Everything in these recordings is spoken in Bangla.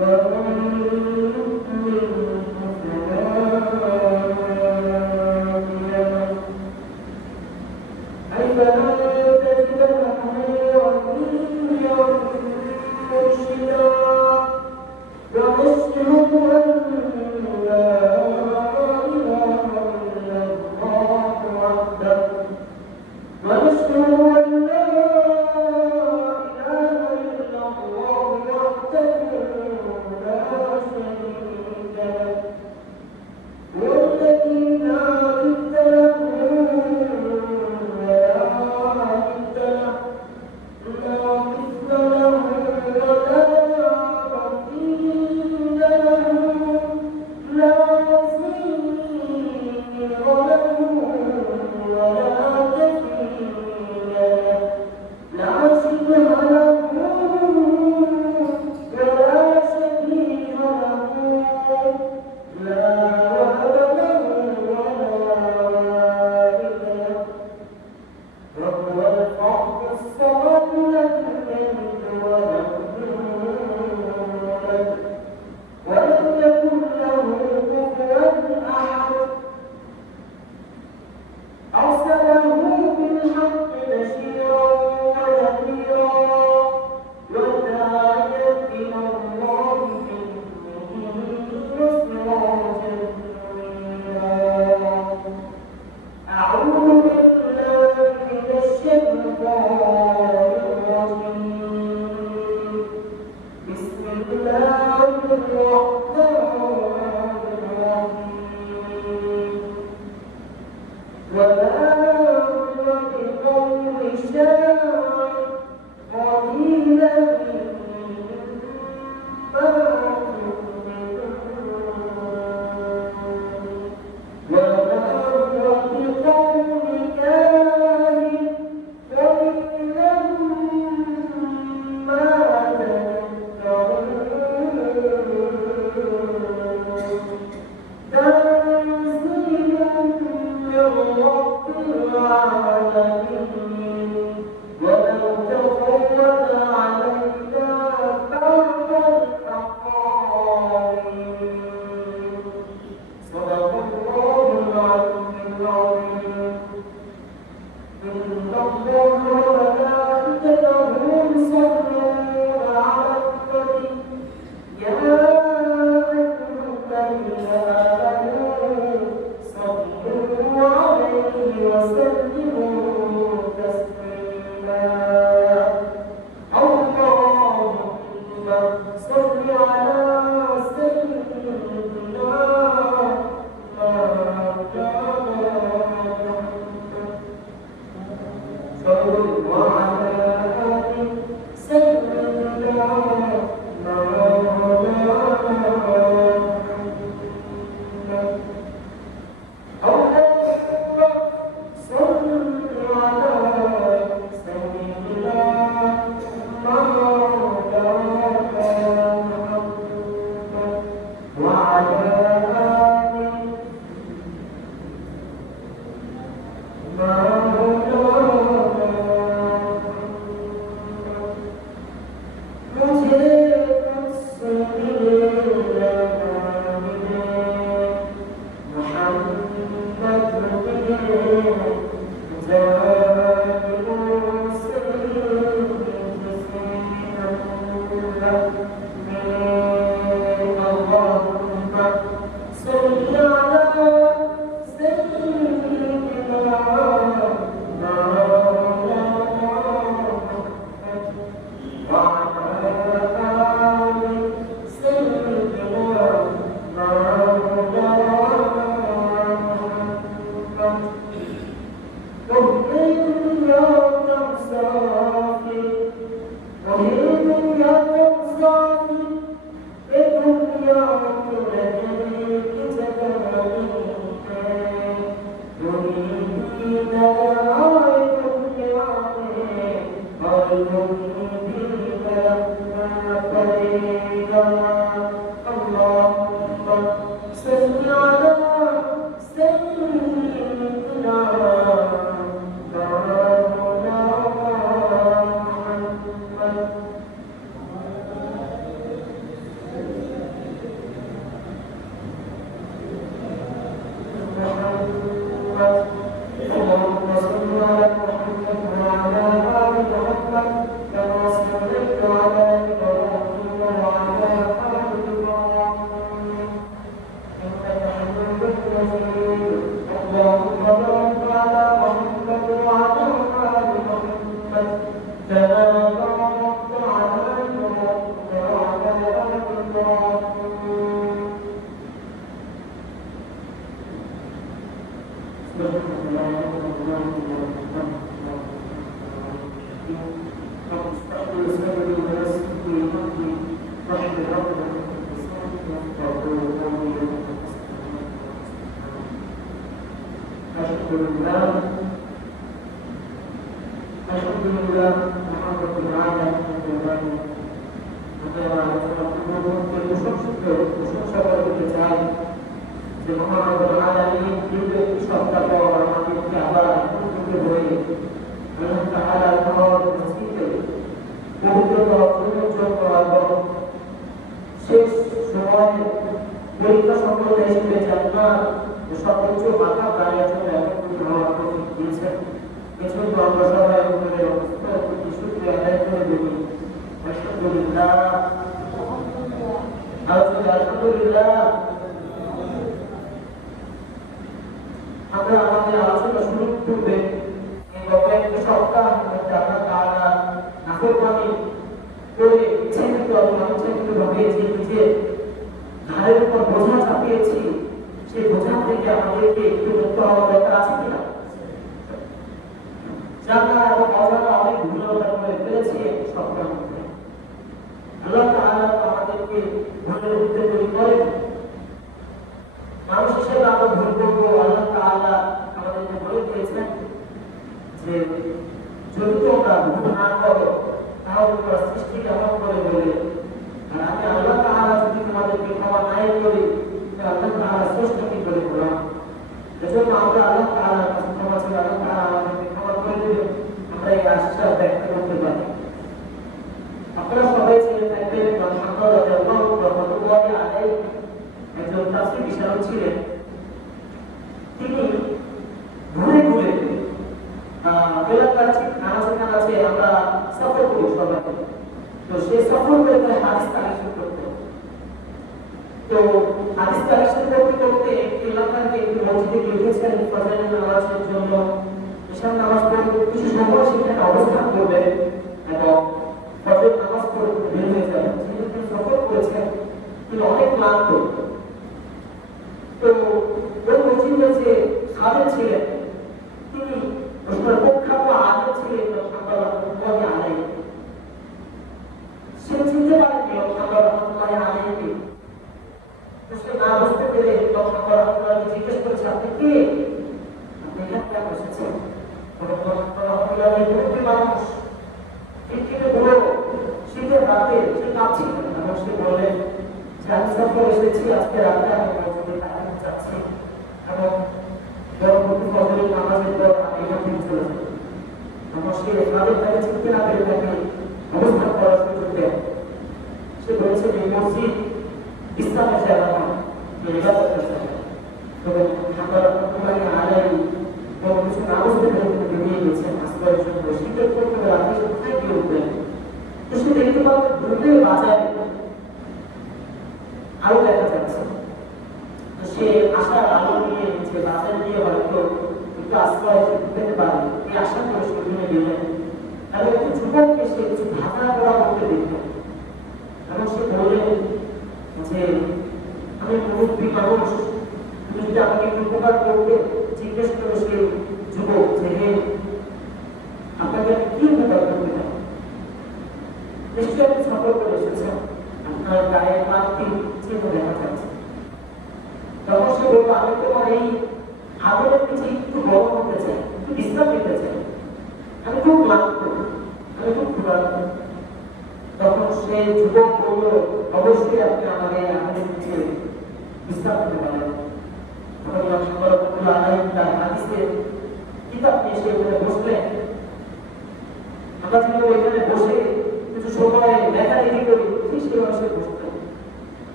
ومن يرزق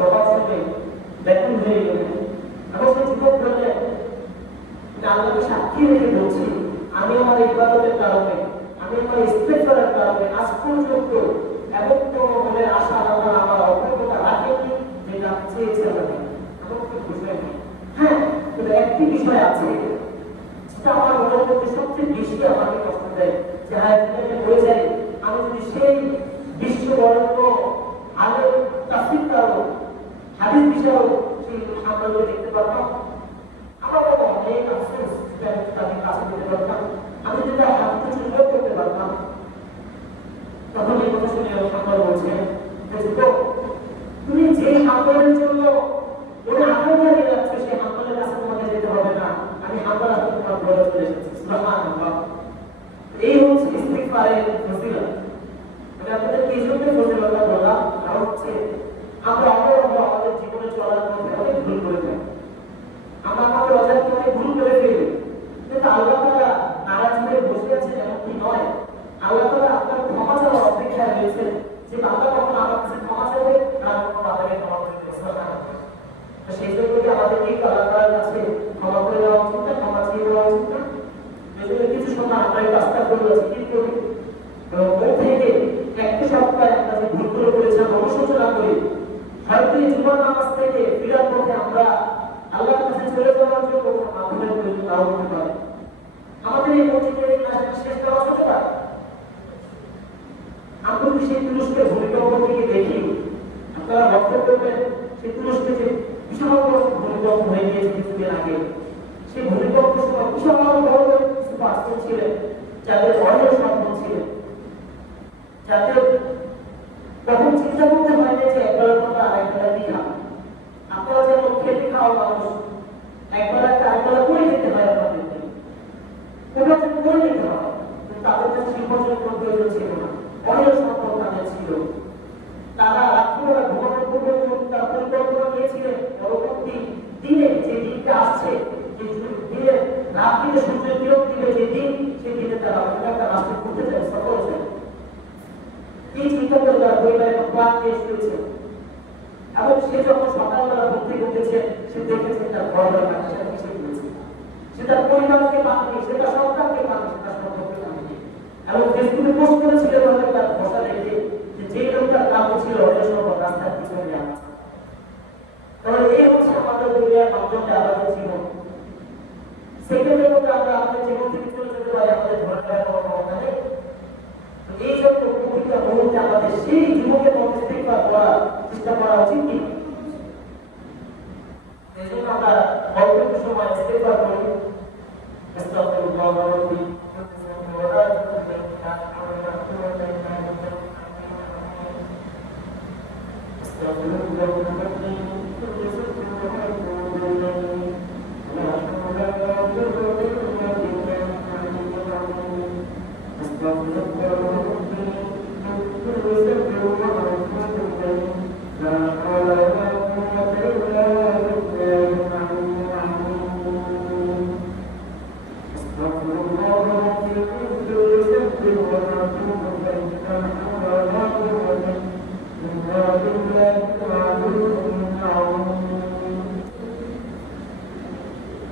জবাব শুনে ব্যাকুল হয়ে গেলেন। এবং সেই যুবক বললেন, আল্লাহকে সাক্ষী রেখে বলছি, আমি আমার ইবাদতের কারণে, আমি আমার ইস্তেগফারের কারণে আজ পর্যন্ত এবং কোনো মনের আশা আল্লাহ আমার অপূর্ণতা রাখেনি, যেটা চেয়েছিলাম এমন কোনো বিষয় নেই। হ্যাঁ, কিন্তু একটি বিষয় আছে যেটা আমার মনের মধ্যে সবচেয়ে বেশি আমাকে কষ্ট দেয়, যে হায়াতে হয়ে যায় আমি যদি সেই বিশ্ববরণ্য আলেম তাফসীর কারক হাদিস বিষয়ক সেই সামনে দেখতে পারতাম, আমার বাবা অনেক আফসোস তাদের কাছে দিতে পারতাম, আমি যদি হাতে সুযোগ করতে পারতাম। তখন এই কথা শুনে সামনে বলছে, তুমি যে সামনের জন্য ওরা আকাঙ্ক্ষা নিয়ে যাচ্ছে, সেই হামলার কাছে তোমাকে যেতে হবে না, আমি হামলার হাতে তোমার ঘরে চলে এসেছি। সুবহানাল্লাহ। এই হচ্ছে ইস্তিগফারের ফজিলত। আমি আপনাদেরকে এই জন্য ফজিলতটা বললাম, কারণ হচ্ছে আমরা আমাদের জীবনে চলার মধ্যে অনেক ভুল করে থাকি, আমরা আমাদের অজান্তে অনেক ভুল করে ফেলি, কিন্তু আল্লাহ তাআলা নারাজ হয়ে বসে আছেন এমনটি নয়। আল্লাহ তাআলা আপনার ক্ষমা চাওয়ার অপেক্ষায় রয়েছেন, যে বান্দা কখন আমার কাছে ক্ষমা চাইবে আর কোনো বান্দাকে ক্ষমা করে দেবে। সুবহানাল্লাহ। সেই জন্য আমাদেরকে আল্লাহ তাআলার কাছে ক্ষমা করে দেওয়া উচিত না, ক্ষমা চেয়ে দেওয়া উচিত না। এই জন্য কিছু সময় আমরা এই রাস্তা করে কি করি, মন থেকে একটা সপ্তাহে আমরা যে ভুলগুলো করেছিলাম অনুশোচনা করি, হয়তো এই জুমার নামাজ থেকে ফিরার পথে আমরা আল্লাহর কাছে চলে যাওয়ার জন্য মাধ্যমের প্রয়োজন নাও হতে পারে। আমাদের এই মসজিদের এই কাজটা শেষ দেওয়া হতে পারে। আমরা যদি সেই তুরস্কের ভূমিকম্প থেকে দেখি, আপনারা লক্ষ্য করবেন সেই তুরস্কে যে বিশাল বড় ভূমিকম্প হয়ে গিয়েছে কিছুদিন আগে, সেই ভূমিকম্পের সময় বিশাল বড় কিছু পাথর ছিলেন যাদের অনেক সম্পদ ছিলেন, যাদের তখন চিন্তা করতে হয়নি যে একবার কথা আরেকবার দিঘা, আপনারা যেমন খেতে খাওয়া মানুষ একবার একটা আরেকবার করে দিতে হয়, আপনাদেরকে ওটা করে নিতে হয়, তাদের কাছে নির্বাচন করতে ছিল না, অনেক সম্পদ তাদের ছিল। তারা রাত্রিবেলা ঘুমানোর পূর্বে তার পরিকল্পনা নিয়েছিলেন পরবর্তী দিনে যে দিনটা আসছে, যে দিনে রাত্রিতে সূর্যের কিরণ দিবে যে দিন, সেই দিনে তারা একটা রাস্তা করতে চায়, সফল হয়েছে। এই চিন্তা করে তারা পরিবারের প্রাণ নিয়ে শুয়েছে, এবং সে যখন সকালবেলা ঘুম থেকে উঠেছে, সে দেখেছে তার ঘরবেলা কাছে মিশে গিয়েছে, সে তার পরিবারকে পাননি, সে তার সন্তানকে পাননি, সে তার সম্পর্কে পাননি। এবং ফেসবুকে পোস্ট করেছিল তার বসা দেখে যে লোকটার কাম ছিল অনেক সম্পদ রাস্তার পিছনে যাওয়া। তাহলে এই হচ্ছে আমাদের দুনিয়ার মাধ্যমে আমাদের জীবন। সেকেন্ডের মধ্যে আমরা আমাদের জীবন থেকে চলে যেতে পারি, আমাদের ধরে রাখার কোনো ক্ষমতা নেই। এই জন্য প্রতিটা মুহূর্তে আমাদের সেই যুবকের মধ্যে ইস্তিগফার করার চেষ্টা করা উচিত কি? এই জন্য আমরা অল্প সময় ইস্তিগফার করি। আস্তাগফিরুল্লাহ ওয়া আতুবু ইলাইহি।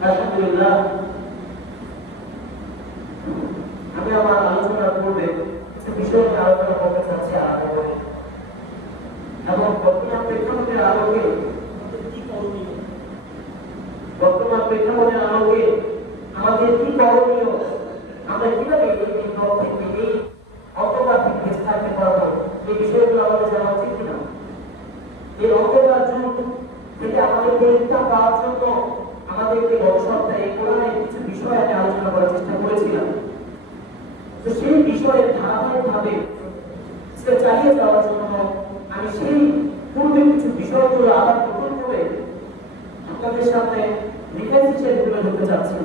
আলহামদুলিল্লাহ, আমি আমার আলোচনার পূর্বে কিছু বিষয় নিয়ে আলোচনা করতে চাচ্ছি এবং বর্তমান প্রেক্ষাপটের আলোকে কি করণীয়, বর্তমান প্রেক্ষাপটের আলোকে আমাদের কি করণীয়, আমরা কিভাবে এই অন্ধকার থেকে বেঁচে থাকতে পারবো, এই বিষয়গুলো আমাদের জানা উচিত কিনা। এই অন্ধকার যুগ থেকে আমাদের পরিত্রাণ পাওয়ার জন্য আমাদেরকে গত সপ্তাহে কোরআনের কিছু বিষয় আমি আলোচনা করার চেষ্টা করেছিলাম। তো সেই বিষয়ে ধারাবাহিকভাবে চালিয়ে যাওয়ার জন্য আমি সেই পূর্বে কিছু বিষয়গুলো আবার নতুন করে আপনাদের সামনে রিফারেন্স হিসেবে তুলে ধরতে চাচ্ছি।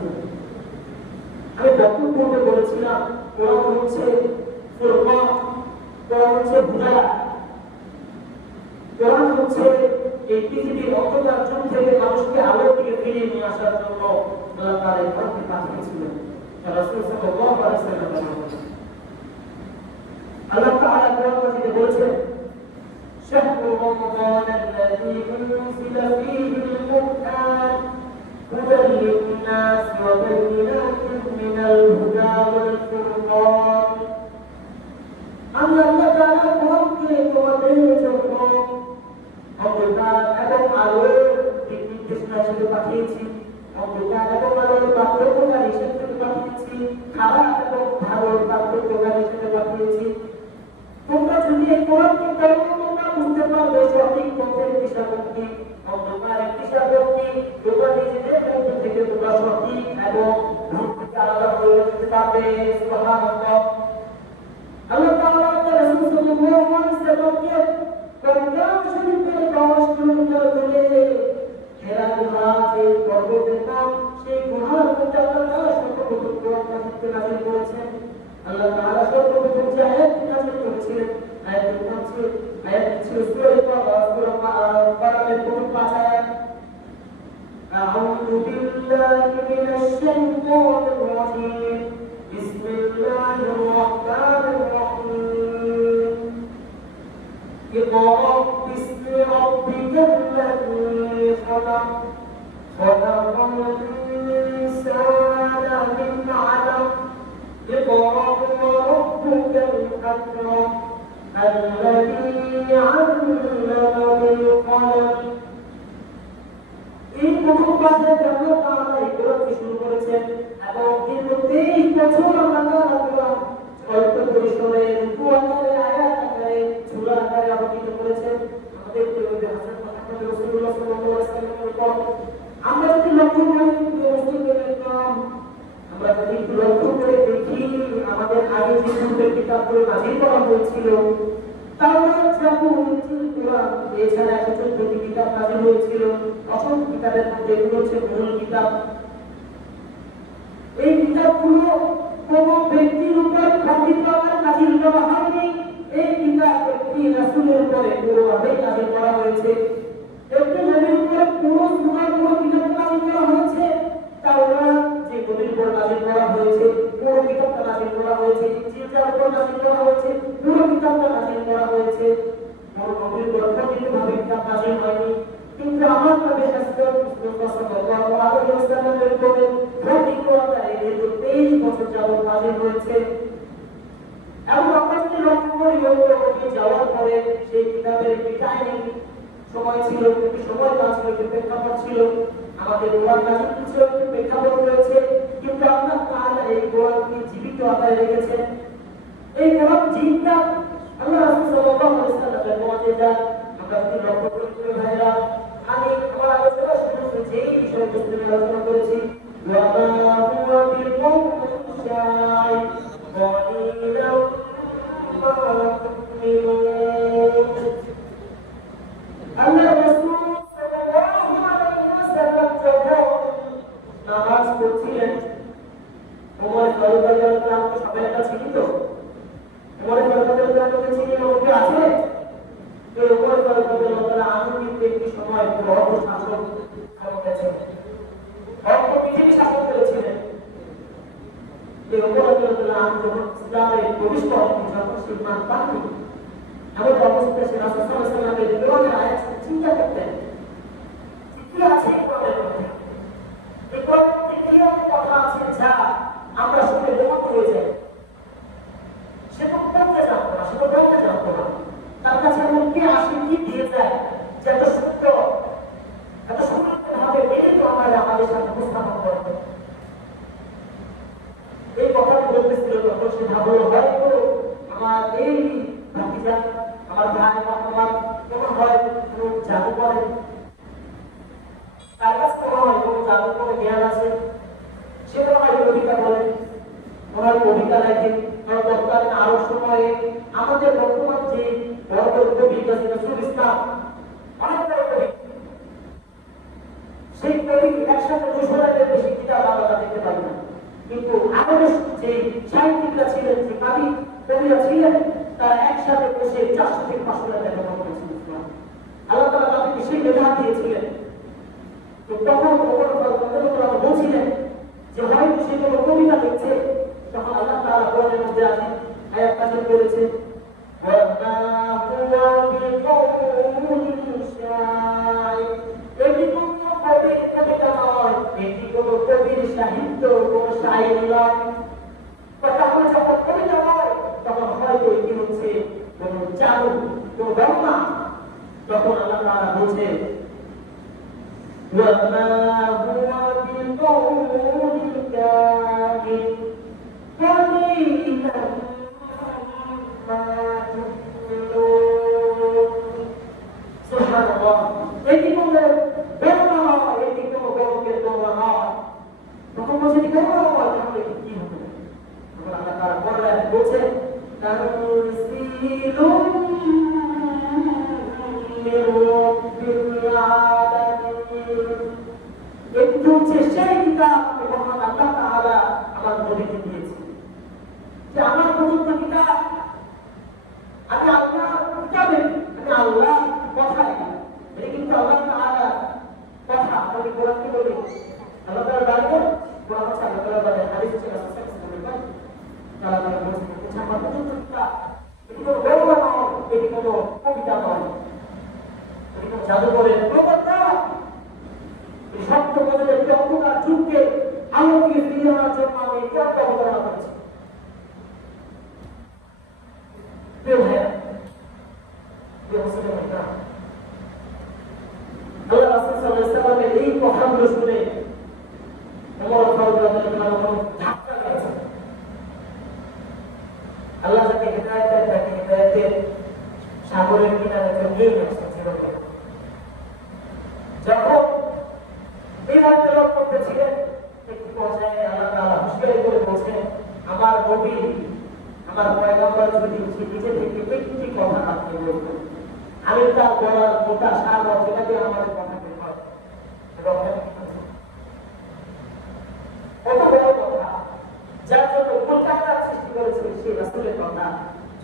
আমি বক্তব্যে বলেছিলাম কোরআন হচ্ছে ফুরকান, কোরআন হচ্ছে হুদা, কোরআন হচ্ছে এই পৃথিবীর অন্ধকার যুগ থেকে মানুষকে আলোর দিকে ফিরিয়ে নিয়ে আসার জন্য আল্লাহ তাআলা এই কোরআনকে পাঠিয়েছিলেন। রাসূল সাল্লাল্লাহু আলাইহি ওয়াসাল্লাম আল্লাহ তাআলা কোরআন মাজিদে বলেছেন, শাহরু রমাদান الذي أنزل فيه القرآن هدى للناس وبينات من الهدى والفرقان আমি আল্লাহ তাআলা কোরআনকে তোমাদের জন্য অন্ধকার এবং আলোর দিক নির্দেশনা হিসেবে পাঠিয়েছি, অন্ধকার এবং আলোর পার্থক্যকারী হিসেবে পাঠিয়েছি, খারাপ এবং ভালোর পার্থক্যকারী হিসেবে পাঠিয়েছি। তোমরা যদি এই কোরআনকে পড়ো তোমরা বুঝতে পারবে সঠিক পথের দিশাভক্তি, অন্ধকারের দিশাভক্তি, তোমরা নিজেদের মধ্যে থেকে তোমরা সঠিক এবং ভুল থেকে আলাদা করে নিতে পারবে। সুবহানাল্লাহ। আল্লাহ তাআলা তার রাসূল সাল্লাল্লাহু আলাইহি ওয়াসাল্লামকে কোরআন শরীফের 10 কিলোমিটার দূরে হেরা গুহাতে পর্বতের নাম সেই গুহার মধ্যে আল্লাহ তাআলা সর্বপ্রথম কোরআন নাযিল করেছেন। আল্লাহ তাআলা সর্বপ্রথম যে আয়াত নাযিল করেছিলেন আয়াতের নাম ছিল সূরা বাকারার প্রথম 5 আয়াত। আউযু বিল্লাহি মিনাশ শাইতানির রাজীম বিসমিল্লাহির রাহমানির রাহিম ইকরা বিসমি রাব্বিকাল লাযী খালাক খালাকাল ইনসানা মিন আলাক اقرأ وربك الأكرم الذي علم بالقلم। এই প্রথম পাঁচে আল্লাহ তাআলা এই কোরআনকে শুরু করেছেন এবং দীর্ঘ 23 বছর আল্লাহ তাআলা কোরআন অল্প পরিসরে রূপু আকারে আয়াত আকারে সূরা আকারে অবতীর্ণ করেছেন। আমাদের প্রিয় হযরত মুহাম্মদ রাসূলুল্লাহ সাল্লাল্লাহু আলাইহি ওয়াসাল্লামের উপর আমরা যদি লক্ষ্য করি আমরা যদি লক্ষ্য করে দেখি আমাদের আগে যে পূর্বের কিতাবগুলো নাযিল করা হয়েছিল তাওরাত, জাবুর, ইনজিল, কোরআন এছাড়া 114টি কিতাব নাযিল হয়েছিল। অসংখ্য কিতাবের মধ্যে এগুলো হচ্ছে মূল কিতাব। এই কিতাবগুলো কোন ব্যক্তির উপর খন্ডিতভাবে নাযিল করা হয়নি। এই কিতাব একটি রাসূলের উপরে পুরোভাবে নাযিল করা হয়েছে। একটি নবীর উপরে পুরো সূরা পুরো কিতাব নাযিল করা হয়েছে। তাওরাত যে নবীর উপর নাযিল করা হয়েছে পুরো কিতাবটা নাযিল করা হয়েছে। ইনজিল যার উপর নাযিল করা হয়েছে পুরো কিতাবটা নাযিল করা হয়েছে। পুরো নবীর উপর খন্ডিতভাবে কিতাব নাযিল হয়নি। কিন্তু আমার নবী হযরত মুস্তাফা সাল্লাল্লাহু আলাইহি ওয়াসাল্লামের উপরে খন্ডিত আকারে দীর্ঘ 23 বছর যাবত নাযিল হয়েছে। এবং আমরা যদি লক্ষ্য করি নবী যাওয়ার পরে সেই কিতাবের একটি টাইমিং সময় ছিল, একটি সময় কাজ ছিল, একটি প্রেক্ষাপট ছিল। আমাদের কোরআন নাযিল হচ্ছে একটি প্রেক্ষাপট রয়েছে, কিন্তু আল্লাহ তাআলা এই কোরআনকে জীবিত আকারে রেখেছেন। এই কোরআন জীবটা আল্লাহ রাসূল সাল্লাল্লাহু আলাইহি ওয়াসাল্লামের মুআজিজা। আমরা যদি লক্ষ্য করি ভাইরা, আমি আমার আলোচনা শুরুতে যেই বিষয়বস্তু নিয়ে আলোচনা করেছি ওয়া মা হুয়া বিকাউলি শাই ক্বালিলাম মা তু'মিনুন। আল্লাহ রাসূল সাল্লাল্লাহু আলাইহি ওয়াসাল্লাম যখন নামাজ পড়ছিলেন, ওমর ফারুক রাদিয়াল্লাহু আনহু সবাই একটা ছিল তো, ওমর ফারুক রাদিয়াল্লাহু আনহু ছিলেন, ওকে আছে এই ওমর ফারুক রাদিয়াল্লাহু আনহু কিন্তু একটি সময় বড় শাসক হয়েছে, অল্প পৃথিবী শাসন করেছিলেন। এই ওমর রাদিয়াল্লাহু আনহু যখন ইসলামে প্রবেশ করেন, যখন ইসলাম পাননি, এমন অবস্থায় সে রাসূল সাল্লাল্লাহু আলাইহি ওয়াসাল্লামের কোরআনের আয়াত চিন্তা করতেন, কি আছে এই কোরআনের মধ্যে? এই কোরআনের দ্বিতীয় কথা আছে যা আমরা শুনে বিমুখ হয়ে যাই। সে তো পড়তে জানতো না, সে তো বলতে জানতো না। তার কাছে এমন কি আসে, কি দিয়ে যায় যে এত সুন্দরভাবে মিলিত আমাদের সাথে উপস্থাপন করবে। এই কথাটি বলতেছিল তখন সে ভাবলো হয়তো আমার এই ভাতিজা, আমার ভাই বা আমার কোনো হয় কোনো জাদু করে, তার কাছে কোনো হয় কোনো জাদু করে জ্ঞান আছে, সে কোনো হয় কবিতা বলে, ওনার কবিতা লেখে। তৎকালীন আরব সময়ে আমাদের বর্তমান যে বড় বড় কবি নজরুল ইসলাম, অনেক বড় কবি, সেই কবি একসাথে 200 বেশি কিতাব আমরা দেখতে পারি না। কিন্তু আরবের যে সাহিত্যিকরা ছিলেন, যে কবিরা ছিলেন, তারা একসাথে বসে 400 থেকে 500 লেখা করেছিলেন। আল্লাহ তাআলা তাদেরকে সেই মেধা দিয়েছিলেন। তো তখন আমরা বলছিলেন যে হয়তো সে কোনো কবিতা লিখছে, তখন আল্লাহ তাআলা কোরআনের মধ্যে আয়াত নাযিল করেছে ওয়া মা হুয়া বিকাউলি শাই তাআলা বলছে ওয়ামা হুয়া বিকাউলিল কাফির কালিলান মা তু'মিনুন। সুবহানাল্লাহ। এটি কোনো বেদনা নয়, এটি কোনো গল্পের দোয়া নয়। তখন বলছে এটি কেন হয়, তাহলে এটি কি হবে? তখন আল্লাহ তাআলা বললেন, বলছেন তানজিলুম মির রাব্বিল আলামিন। এটি হচ্ছে সেই কিতাব মহান আল্লাহ তাআলা আমার নবীকে দিয়েছেন, যে আমার প্রদত্ত কিতাব। আমি আল্লাহ কিতাবের, আমি আল্লাহ কথা, এটা কিন্তু আল্লাহ তাআলা কথা। আমি কোরআনকে বলি আল্লাহ তাআলা বাণী, কোরআন হচ্ছে আল্লাহ তাআলা বাণী, হাদিস হচ্ছে রাসূল সাল্লাল্লাহু আলাইহি ওয়াসাল্লাম তাআলা বলেছেন, এটা আমার প্রদত্ত কিতাব। এটি কোনো গল্প নয়, এটি কোনো কবিতা নয়, এটি কোনো জাদুঘরের প্রবর্তন। এই সত্য কথার একটি অন্ধকার যুগকে আলো থেকে ফিরিয়ে আনার জন্য আমি এটি অবতারণা করেছি। প্রিয় ভাইয়া, প্রিয় মুসলিম ভাইরা, আল্লাহ রাসূল সাল্লাল্লাহু আলাইহি ওয়াসাল্লামের এই কথাগুলো শুনে ওমর ফারুক রাদিয়াল্লাহু আনহু ধাক্কা লেগেছে। আল্লাহ যাকে হিদায়াত দেন, তাকে হিদায়াতের সাগরের কিনারে নিয়ে গেছেন জীবনে। যখন বিমান তেলাওয়াত করতেছিলেন, একটি পর্যায়ে আল্লাহ তাআলা হুঁশিয়ারি করে বলছেন, আমার নবী, আমার পয়গম্বর যদি নিজে থেকে একটি কথা আপনি বলতেন, আমি তার বলার মোটা সার যেটা দিয়ে আমাদের কথা বের হয়, কত বড় কথা, যার জন্য কলকাতার সৃষ্টি করেছে সেই রাসূলের কথা।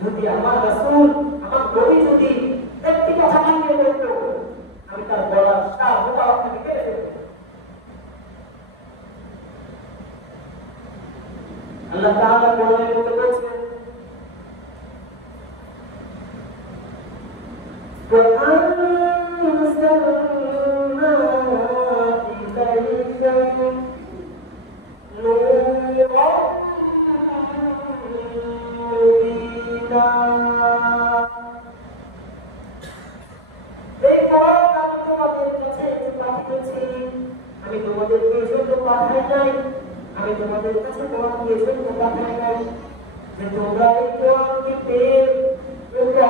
যদি আমার রাসূল, আমার নবী যদি একটি কথা মানিয়ে বলতো, আমি তার বলার সার মোটা আপনাকে কেটে ফেলতাম। আল্লাহ তাআলা কোরআনের মধ্যে বলেছেন, وَأَنزَلْنَا إِلَيْكَ نُورًا مُبِينًا। এই কোরআন আমি তোমাদের কাছে পাঠিয়েছি, আমি তোমাদেরকে এজন্য পাঠাই নাই, আমি তোমাদের কাছে কোরআনকে এজন্য পাঠাই নাই যে তোমরা এই কোরআনকে পেয়ে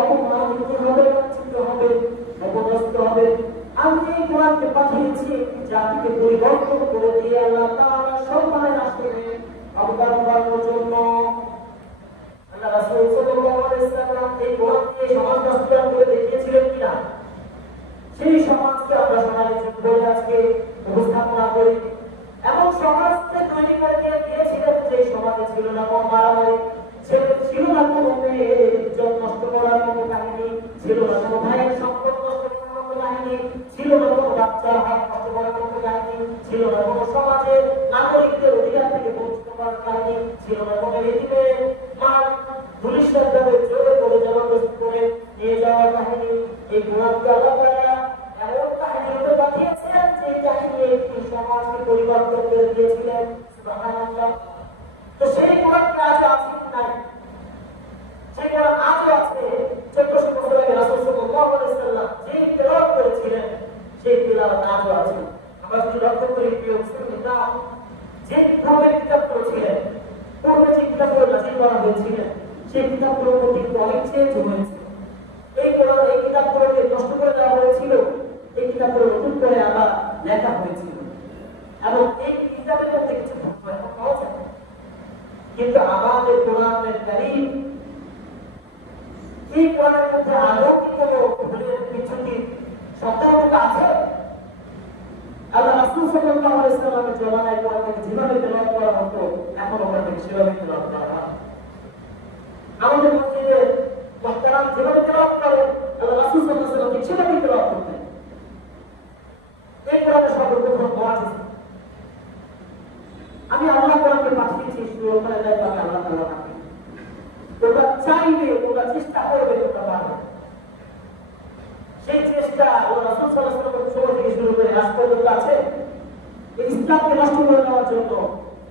অপমানিত হবে, লাঞ্ছিত হবে, অপদস্থ হবে। আমি এই কোরআনকে পাঠিয়েছি জাতিকে পরিবর্তন করে দিয়ে আল্লাহ তাআলা সম্মানের আসনে অবতরণ করার জন্য। আল্লাহ রাসূল সাল্লাল্লাহু আলাইহি ওয়াসাল্লাম এই কোরআনকে সমাজ বাস্তবায়ন করে দেখিয়েছিলেন কিনা, সেই সমাজকে আমরা সমাজের যুগে আজকে উপস্থাপনা করি। এমন সমাজকে তৈরি করে দিয়েছিলেন যে সমাজে ছিল না কোনো মারামারি, ছিল না কোনো মেয়ের ইজ্জত নষ্ট করার মতো কাহিনী, ছিল না কোনো ভাইয়ের সম্পদ নষ্ট করার মতো কাহিনী, ছিল না কোনো বাচ্চার হাত নষ্ট করার মতো কাহিনী, ছিল না কোনো সমাজের নাগরিকদের অধিকার থেকে বঞ্চিত করার কাহিনী, ছিল না কোনো এদিকে মার ধুলিসাৎভাবে জোরে করে জবরদস্তি করে নিয়ে যাওয়ার কাহিনী। এই কোরআনকে আল্লাহ তাআলা এমন কাহিনীতে পাঠিয়েছিলেন যে কাহিনী একটি সমাজকে পরিবর্তন করে দিয়েছিলেন। সুবহানাল্লাহ। তো সেই কোরআনকে আজ আছে নাই, সেই কোরআন আজও আছে। 1400 বছর আগে রাসূল সাল্লাল্লাহু আলাইহি ওয়াসাল্লাম যে তেলাওয়াত করেছিলেন, সেই তেলাওয়াত আজও আছে। আমরা যদি লক্ষ্য করি, প্রিয় মুসলিমরা, যে পূর্বের কিতাবগুলো ছিলেন, পূর্বে যে কিতাবগুলো নাযিল করা হয়েছিল, সেই কিতাবগুলোর প্রতি অনেক চেঞ্জ হয়েছে। এই কোরআন, এই কিতাবগুলোকে নষ্ট করে দেওয়া হয়েছিল, এই কিতাবগুলো নতুন করে আবার লেখা হয়েছিল, এবং এই কিতাবের মধ্যে কিছু পাওয়া যায়। কিন্তু আমাদের কোরআনের কারীম, এই কোরআনের মধ্যে আরো কি কোনো ভুলের বিচ্যুতির শব্দ আছে? আল্লাহ রাসূল সাল্লাল্লাহু আলাইহি ওয়াসাল্লামের জমানায় কোরআনকে যেভাবে তেলাওয়াত করা হতো, এখন আমাদের সেভাবে তেলাওয়াত করা হয়। আমাদের মসজিদে মুহতারাম যেভাবে তেলাওয়াত করে, আল্লাহ রাসূল সাল্লাল্লাহু আলাইহি ওয়াসাল্লাম সেভাবে তেলাওয়াত করতেন। এই কোরআনের সর্বপ্রথম ওয়াজ, আমি আল্লাহ কোরআনকে পাঠিয়েছি সুরক্ষা দেয় পাবে আল্লাহ তাআলা পাঠিয়ে। তোমরা চাইবে, তোমরা চেষ্টা করবে, তোমরা পারবে। সেই চেষ্টা আল্লাহ রাসূল সাল্লাল্লাহু আলাইহি ওয়াসাল্লামের সময় থেকে শুরু করে আজ পর্যন্ত আছে। এই ইসলামকে নষ্ট করে দেওয়ার জন্য,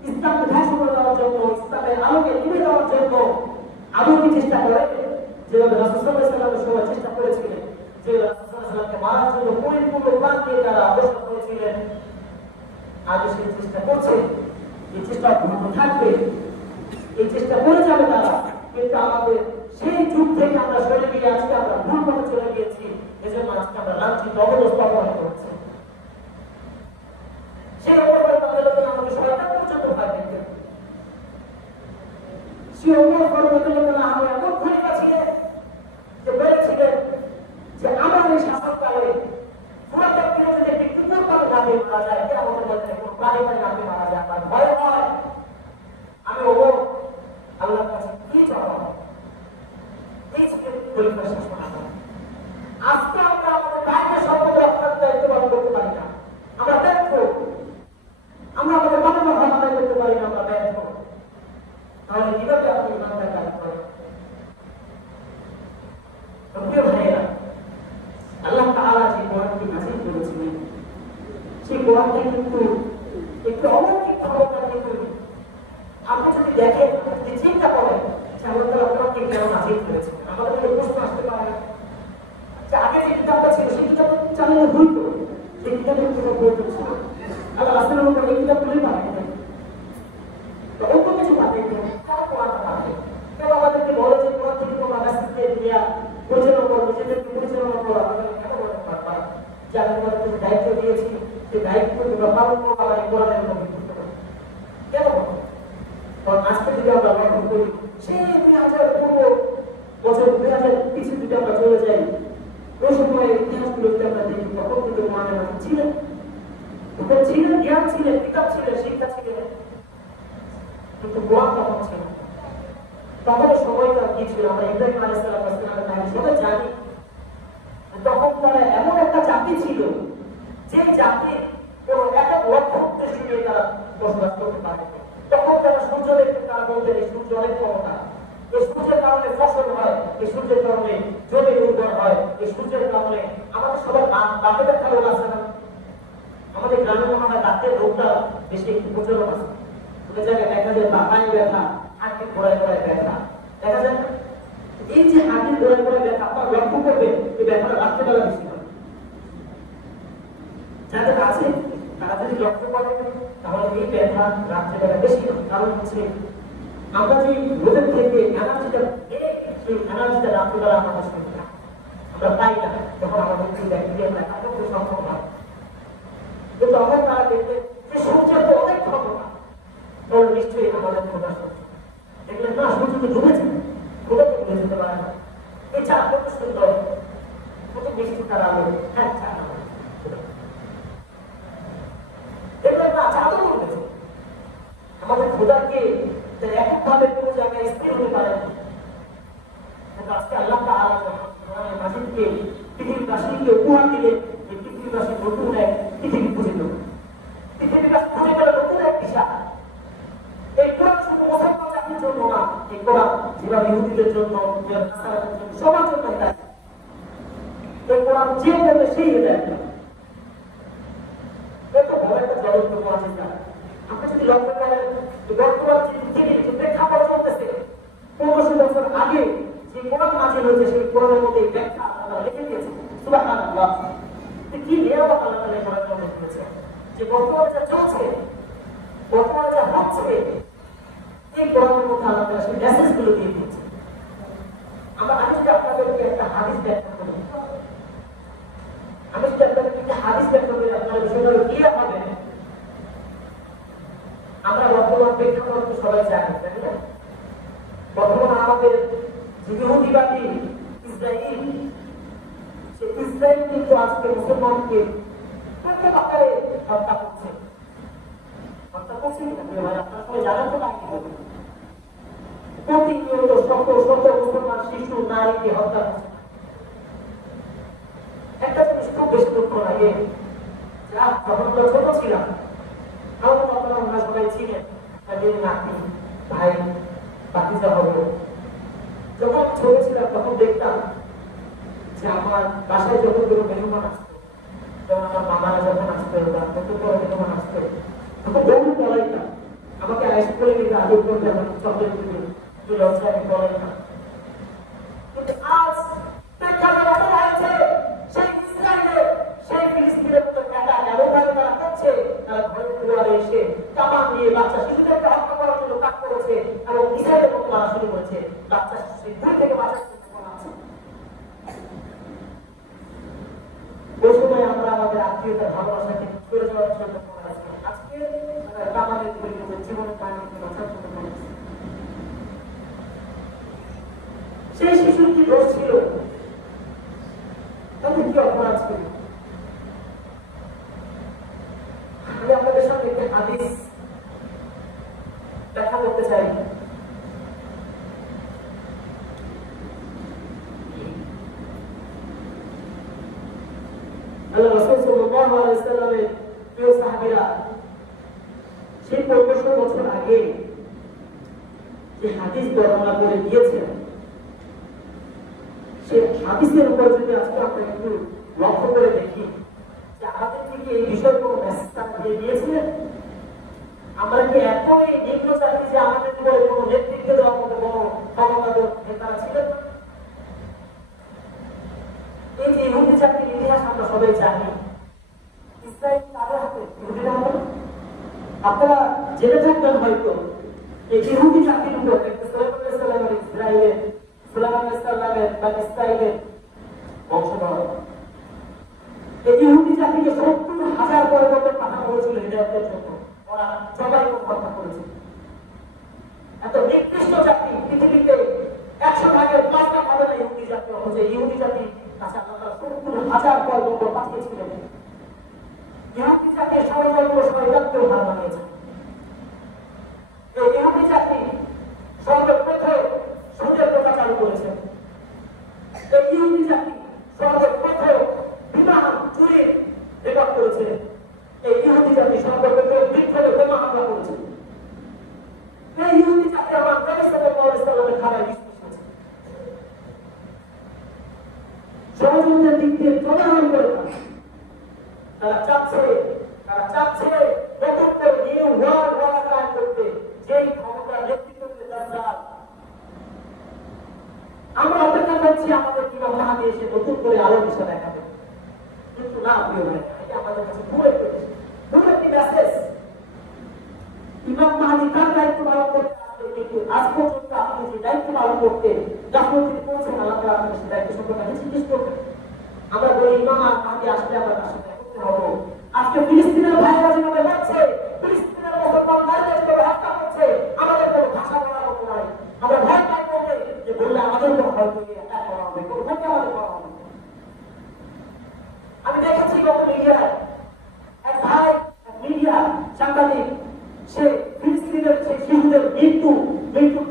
ইসলামকে ধ্বংস করে দেওয়ার জন্য, ইসলামের আলোকে নিভে দেওয়ার জন্য আরো কি চেষ্টা করে? যেভাবে রাসূল সাল্লাল্লাহু আলাইহি ওয়াসাল্লামের সময় চেষ্টা করেছিলেন, যে রাসূল সাল্লাল্লাহু আলাইহি ওয়াসাল্লাম ইসলামকে মারার জন্য পরিপূর্ণ প্রাণ দিয়ে তারা অবস্থান করেছিলেন, আজ সেই চেষ্টা করছে, এই চেষ্টা অব্যাহত থাকবে, এই চেষ্টা করে যাবে তারা। কিন্তু আমাদের সেই যুগ থেকে আমরা সরে গিয়ে আজকে আমরা ভুল পথে চলে গিয়েছি, এজন্য আজকে আমরা লাঞ্ছিত অবস্থা অবলম্বন করছি। সেই অবস্থায় তাদের লোকের আমাদের শয়তান পর্যন্ত ভয় পেতেন। সেই অবস্থার লোকেরা আমরা এমন খলিফা ছিলেন যে বলেছিলেন যে আমার এই শাসনকালে পুরাতন দিনে যদি একটি কুকুর পালে নামে মারা যায়, কে আমাদের মধ্যে কোনো প্রাণী পালে নামে মারা যায়, আমার ভয় হয়। আমি ওমর আল্লাহর কাছে কি চাওয়া, এই ছিলেন খলিফার শাসন। আজকে আমরা আমাদের বাইরে সম্পদ রক্ষার দায়িত্ব পালন করতে পারি না, আমরা ব্যর্থ। আমরা আমাদের মানব ভাবনা করতে পারি না, আমরা ব্যর্থ। তাহলে কিভাবে আপনি ইমানদার কাজ করেন? প্রিয় ভাইয়েরা, আল্লাহ তাআলা যে কোরআনকে নাযিল করেছিলেন, সেই কোরআনটা কিন্তু একটু অলৌকিক ক্ষমতা নিয়ে তৈরি। আপনি যদি দেখেন, যদি চিন্তা করেন যে আল্লাহ তাআলা কোরআনকে কেন নাযিল করেছেন, আমাদের মধ্যে প্রশ্ন আসতে পারে যে আগে যে কিতাবটা ছিল সেই কিতাব চালানো ভুল, সেই কিতাবের কোনো প্রয়োজন ছিল না। আল্লাহ রাসূলের উপর এই কিতাব তুলে পাঠাতেন, তো অন্য কিছু পাঠাতেন, তারা কোরআনটা পাঠাতেন। কেউ আমাদেরকে বলে যে কোরআন থেকে তোমরা মেসেজকে দিয়া পরিচালনা করো, নিজেদেরকে পরিচালনা করো, আমাদের কেন বলতে পারবা যে আমি তোমাদেরকে দায়িত্ব দিয়েছি, সেই দায়িত্ব তোমরা পালন করো, আমার এই কোরআনের উপর ভিত্তি করো, কেন বলো? কারণ আজকে যদি আমরা লক্ষ্য করি, সেই 2000 পূর্ব বছর 2000 পিছু যদি আমরা চলে যাই, ওই সময়ের ইতিহাসগুলো যদি আমরা দেখি, তখন কিন্তু কোরআনের মধ্যে ছিলেন, তখন ছিলেন, জ্ঞান ছিলেন, কিতাব ছিলেন, শিক্ষা ছিলেন, কিন্তু কোরআন তখন ছিল। তখন সময়টা কি ছিল? আমরা ইব্রাহিম আলাইহিস সালামের নাম সবাই জানি। তখন তারা এমন একটা জাতি ছিল যে জাতির কোনো একটা লক্ষ্য উদ্দেশ্য নিয়ে তারা বসবাস করতে পারে। তখন তারা সূর্য দেখতে, তারা বলতেন এই সূর্য অনেক ক্ষমতা, এই সূর্যের কারণে ফসল হয়, এই সূর্যের কারণে জমি উর্বর হয়, এই সূর্যের কারণে আমাদের সবার দাঁতে ব্যথা রোগ আছে না? আমাদের গ্রামে মনে হয় দাঁতের রোগটা বেশি একটু প্রচলন আছে। ওই জায়গায় দেখা যায় পায়ে ব্যথা, হাঁটু ঘোড়ায় ঘোড়ায় ব্যথা দেখা যায়। এই যে হাঁটু ঘোড়ায় ঘোড়ায় ব্যথা, আপনার লক্ষ্য করবেন এই ব্যথাটা রাত্রেবেলা বেশি হয়। যাদের আছে তারা যদি লক্ষ্য করে তাহলে এই ব্যথা রাত্রেবেলা বেশি হয়। কারণ হচ্ছে আমরা যে রোদের থেকে এনার্জিটা সেই এনার্জিটা রাত্রেবেলা আমরা আমরা পাই না, যখন আমাদের ব্যাকটেরিয়া করতে সক্ষম হয়। কিন্তু তখন তারা দেখবে যে সূর্যের তো অনেক ক্ষমতা, তখন নিশ্চয়ই আমাদের ক্ষমতা দেখলেন না, সূর্য তো ডুবেছে, ক্ষমতা ডুবে যেতে পারে না। এই চা কত সুন্দর, কত মিষ্টি তার আলো, হ্যাঁ চা দেখলেন না, চা তো ডুবেছে। আমাদের খোদাকে এককভাবে কোনো জায়গায় স্থির হতে পারে না। কিন্তু আজকে আল্লাহ তাআলা কোরআনের মাজিদকে পৃথিবীবাসীকে উপহার দিলে, এই পৃথিবীবাসী নতুন এক পৃথিবী খুঁজে পেল, পৃথিবীবাসী খুঁজে পেল নতুন এক দিশা। এই কোরআন শুধু মুসলমান জাতির জন্য না, এই কোরআন যেভাবে ইহুদিদের জন্য, সবার জন্য হেদায়েত। এই কোরআন যে দেবে সেই হেদায়েত। এত বড় একটা জ্বলন্ত মুআজিজা। আপনি যদি লক্ষ্য করেন বর্তমান যে পৃথিবীর যে প্রেক্ষাপট চলতেছে, 1500 বছর আগে যে কোরআন নাযিল হয়েছে সেই কোরআনের মধ্যে ব্যাখ্যা আল্লাহ লিখে দিয়েছেন। সুবহানাল্লাহ, কি নিয়ামত আল্লাহ তাআলা কোরআনের মধ্যে দিয়েছেন যে বর্তমানে যা চলছে, বর্তমানে যা হচ্ছে, এই কোরআনের মধ্যে আল্লাহ তাআলা সেই মেসেজগুলো দিয়ে দিয়েছেন। আমি যদি আপনাদেরকে একটা হাদিস ব্যাখ্যা করি, আপনার বিষয়টা ক্লিয়ার হবে। আমরা বর্তমান প্রেক্ষাপট সবাই জানি, তাই না? বর্তমানে আমাদের ইহুদিবাদী ইসরায়েল, সেই ইসরায়েল কিন্তু আজকে মুসলমানকে প্রত্যেক আকারে হত্যা করছে। হত্যা করছে কিনা ভাই, আপনার সবাই জানেন তো না? প্রতিনিয়ত শত শত মুসলমান শিশু নারীকে হত্যা করছে। একটা জিনিস খুব বেশি দুঃখ লাগে, যখন আমরা ছোট ছিলাম, আমরা সবাই ছিলেন নাতি ভাই ভাতিজা হবে। যখন ছোট ছিলাম তখন দেখতাম যে আমার বাসায় যখন কোনো মেহমান আসতো, যেমন আমার মামারা যখন আসতো, মেহমান আসতো, তখন বহু পড়াইতাম, আমাকে আইসক্রিমে কিন্তু আদর করতে, আমার চকলেট দিবে, আমি পড়াইতাম। কিন্তু আজ প্রেক্ষাপট হয়েছে সেই ইসরায়েল বাচ্চা সেই ভুল থেকে বাঁচার চেষ্টা আছে। ওই সময় আমরা আমাদের আত্মীয়তার ভালোবাসাকে করে যাওয়ার জন্য আজকে আমাদের জীবনের কাহিনী বাঁচার জন্য সেই শিশুর কি দোষ ছিল, তাদের কি অপরাধ ছিল? আমি আপনাদের সামনে একটি হাদিস ব্যাখ্যা করতে চাই। আল্লাহ রাসূল সাল্লাল্লাহু আলাইহি ওয়াসাল্লামের প্রিয় সাহাবীরা সেই 1500 বছর আগে যে হাদিস বর্ণনা করে দিয়েছেন, সেই হাদিসের উপর যদি আজকে আমরা একটু লক্ষ্য করে দেখি যে আমাদের থেকে এই বিষয় কোনো মেসেজ দিয়ে দিয়েছিলেন। আমরা কি এতই নিম্ন জাতি যে আমাদের উপরে কোনো নেতৃত্ব দেওয়ার মতো কোনো ক্ষমতাধর নেতারা ছিলেন? এই যে ইহুদি জাতির ইতিহাস আমরা সবাই জানি, ইসরায়েল তাদের হাতে, ইহুদিরা হাতে। আপনারা জেনে থাকবেন হয়তো এই ইহুদি জাতির উপর ইসরায়েলের বংশধর এই ইহুদি জাতিকে 70,000 পরিবর্তন পাঠানো হয়েছিল হিদায়াতের জন্য। ওরা সবাই হত্যা করেছে। এত নিকৃষ্ট জাতি পৃথিবীতে 100 ভাগের 5 ভাগ হবে না ইহুদি জাতি। হচ্ছে ইহুদি জাতি কাছে আল্লাহ 70,000 পরিবর্তন পাঠিয়েছিলেন। ইহুদি জাতির ষড়যন্ত্র শয়তানকেও হার মানিয়েছে। এই ইহুদি জাতি সর্বপ্রথম সুদের প্রথা চালু করেছে। এই ইহুদি জাতি সর্বপ্রথম বিবাহ চুরির রেকর্ড করেছে। এই ইহুদি জাতি সর্বপ্রথম বিক্ষোভে বোমা হামলা করেছে। এই ইহুদি জাতি আমার নবী সাল্লাল্লাহু আলাইহি ওয়াসাল্লামের খানায় বিষ মিশিয়েছে। ষড়যন্ত্রের দিক দিয়ে প্রমাণ করে তারা চাচ্ছে নতুন করে নিউ ওয়ার্ল্ড অর্ডার কায়েম করতে, যেই ক্ষমতা নেতৃত্ব দিতে চান। আমরা অপেক্ষা করছি আমাদের কি মহাদি এসে নতুন করে আলো দিশা দেখাবে, কিন্তু না প্রিয় ভাই, এটা আমাদের কাছে ভুল একটি মেসেজ। ইমাম মাহদী তার দায়িত্ব পালন করতে আসবে, কিন্তু আজ পর্যন্ত আপনি যে দায়িত্ব পালন করতে যখন তিনি পৌঁছেন, আল্লাহ তাআলা আপনাকে সেই দায়িত্ব সম্পর্কে জিজ্ঞেস করবেন। আমরা বলি ইমাম মাহদী আসলে আমরা তার সাথে করতে হবে। আজকে ফিলিস্তিনের ভাইরা যেভাবে লড়ছে, ফিলিস্তিনের মুসলমান নারীদের যেভাবে হত্যা করছে, আমাদের কোনো ভাষা বলার মতো নাই। আমরা ভয় পাই বলতে যে বললে আমাদের কোনো ভয় করিয়ে অ্যাটাক করা হবে, কোনো ভয়কে আমাদের করা হবে। আমি দেখেছি গত মিডিয়ায় এক ভাই, এক মিডিয়া সাংবাদিক, সে ফিলিস্তিনের সেই শিশুদের মৃত্যু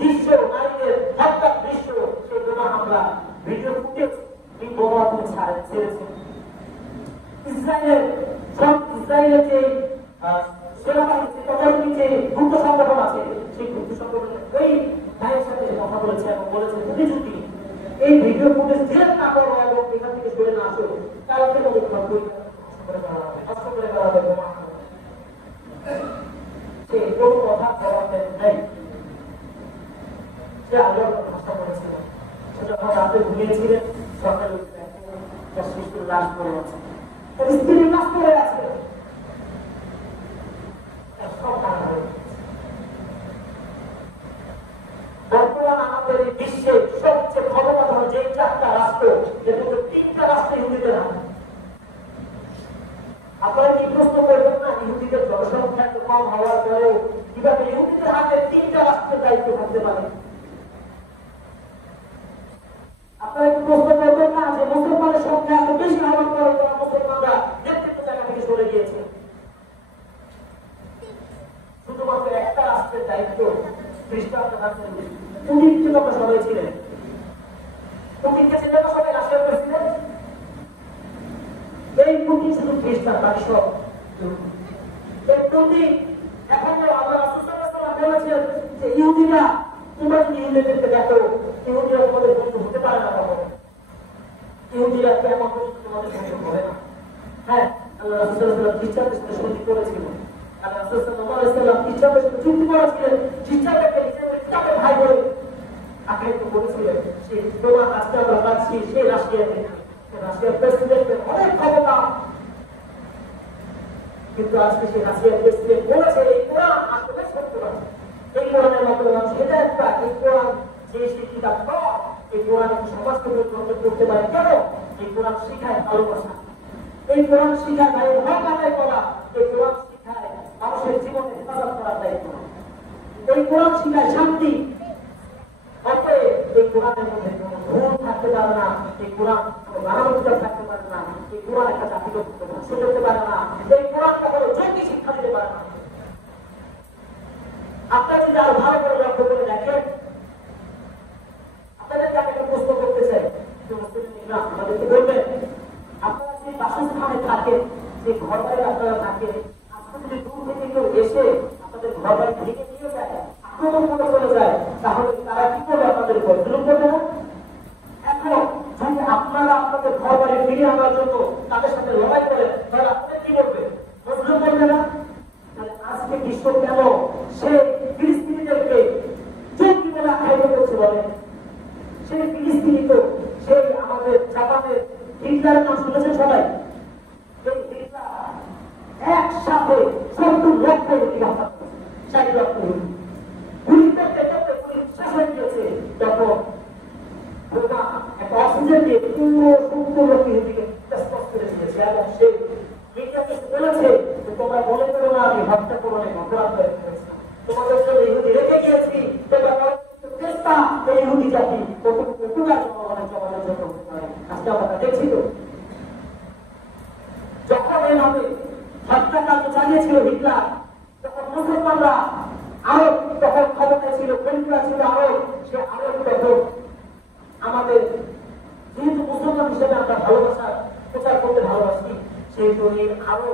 দৃশ্য, নারীদের হত্যার দৃশ্য, সেই বোমা হামলা ভিডিও ফুটেজ এই বোমা ছেড়েছে। ইসরায়েলের যে সেনাবাহিনী, তথাকথিত যে গুপ্ত সংগঠন আছে, সেই গুপ্ত সংগঠনের ওই ভাইয়ের সাথে কথা বলেছে এবং বলেছে তুমি যদি এই ভিডিও ফুটেজ ডিলেট না করো এবং এখান থেকে সরে না আসো, কালকে তোমাদের কষ্ট করে দেওয়া হবে বোমা। সে কোনো কথা জবাব নেই। সে আল্লাহর ভাষা বলেছিল, সে যখন রাতে ঘুমিয়েছিলেন, সকালে তার শিশুর লাশ পড়ে আছে, তার স্ত্রীর লাশ পড়ে আছে। বর্তমান আমাদের এই বিশ্বের সবচেয়ে ক্ষমতাধর যে 4টা রাষ্ট্র, এর মধ্যে 3টা রাষ্ট্র ইহুদিদের হাতে। আপনারা কি প্রশ্ন করবেন না, ইহুদিদের জনসংখ্যা এত কম হওয়ার পরেও কিভাবে ইহুদিদের হাতে 3টা রাষ্ট্রের দায়িত্ব থাকতে পারে? আপনারা কি প্রশ্ন করবেন না যে মুসলমানের সংখ্যা এত বেশি হওয়ার পরে মুসলমানরা নেতৃত্ব জায়গা থেকে সরে গিয়েছে? শুধুমাত্র একটা রাষ্ট্রের দায়িত্ব খ্রিস্টানদের হাতে। পুতিনকে তো সবাই ছিলেন, পুতিনকে ছিলেন না সবাই রাশিয়ার প্রেসিডেন্ট। এই পুতিন শুধু খ্রিস্টান, বাকি সব এই পুতিন। এখন আল্লাহ রাসূল সাল্লাল্লাহু আলাইহি ওয়াসাল্লাম বলেছেন যে ইহুদিরা, তোমরা যদি ইহুদিদেরকে দেখো, ইহুদিরা তোমাদের বন্ধু হতে পারে না। কখনো ইহুদিরা কেমন তোমাদের বন্ধু হবে না। হ্যাঁ, আল্লাহ রাসূল সাল্লাল্লাহু আলাইহি ওয়াসাল্লাম খ্রিস্টানদের সাথে সন্ধি করেছিলেন। আল্লাহ রাসূল সাল্লাল্লাহু আলাইহি ওয়াসাল্লাম খ্রিস্টানদের সাথে চুক্তি করেছিলেন, খ্রিস্টানদেরকে নিজেদের ভাই বলে আখ্যায়িত করেছিলেন। সেই তোমার আজকে আমরা পাচ্ছি সেই রাশিয়াতে, রাশিয়ার প্রেসিডেন্টের অনেক ক্ষমতা, কিন্তু আজকে সেই রাশিয়ার প্রেসিডেন্ট বলেছে এই কোরআন আসলে সত্য নয়। এই কোরআনের মাধ্যমে মানুষ হেদায়েত পায়, এই কোরআন যে শিক্ষিতা এই কোরআন সমাজকে পরিবর্তন করতে পারে। কেন? এই কোরআন শিখায় ভালোবাসা, এই কোরআন শিখায় ভাই হক আদায় করা, এই কোরআন শিখায় মানুষের জীবনে হেফাজত করার দায়িত্ব, এই কোরআন শিখায় শান্তি। অতএব এই কোরআনের মধ্যে ভুল থাকতে পারে না, এই কোরআন মানবতা থাকতে পারে না, এই কোরআন একটা জাতিকে ধ্বংস করতে পারে না, এই কোরআন কখনো জঙ্গি শিক্ষা দিতে পারে না। আপনারা যদি আরো ভালো করে লক্ষ্য করে দেখেন, আপনাদেরকে আমি একটা প্রশ্ন করতে চাই, আমাদেরকে বলবেন, আপনারা যে বাসস্থানে থাকেন, যে ঘর বাড়ি আপনারা থাকেন, আপনারা যদি দূর থেকে কেউ এসে আপনাদের ঘর বাড়ি ভেঙে নিয়ে যায়, আক্রমণ করে চলে যায়, তাহলে তারা কি করবে? আপনাদের উপর জুলুম করবে না? এখন যদি আপনারা আপনাদের ঘর বাড়ি ফিরিয়ে আনার জন্য তাদের সাথে লড়াই করেন, তাহলে আপনাদের কি করবে? জুলুম করবে না? আজকে বিশ্ব কেন সে ফিলিস্তিনিদেরকে জঙ্গি বলে আখ্যায়িত করছে বলেন? সেই ফিলিস্তিনি তো সেই আমাদের জাপানের হিটলারের নাম শুনেছেন সবাই? এই হিটলার একসাথে 70 লক্ষ ইহুদি হত্যা করেছে, 60 লক্ষ ইহুদি। গুলি করতে করতে গুলি শেষ হয়ে গিয়েছে, তখন একটা অক্সিজেন দিয়ে পুরো 70 লক্ষ ইহুদিকে টেস্টস করে দিয়েছে। এবং সেই মিডিয়াকে বলেছে যে তোমরা মনে করো না আমি হত্যা করো না, অপরাধ করে ফেলেছি, তোমাদের জন্য ইহুদি রেখে গিয়েছি, তোমরা চেষ্টা এই ইহুদি জাতি কতটুকু উপকার জনগণের জমানোর জন্য হতে পারে। আজকে আমরা দেখছি তো, যখন এইভাবে হত্যাকাণ্ড চালিয়েছিল হিটলার, তখন মুসলমানরা আরব তখন ক্ষমতা ছিল, খলিফা ছিল আরব, সে আরব তখন আমাদের যেহেতু মুসলমান হিসেবে আমরা ভালোবাসা প্রচার করতে ভালোবাসি, সেহেতু এই আরব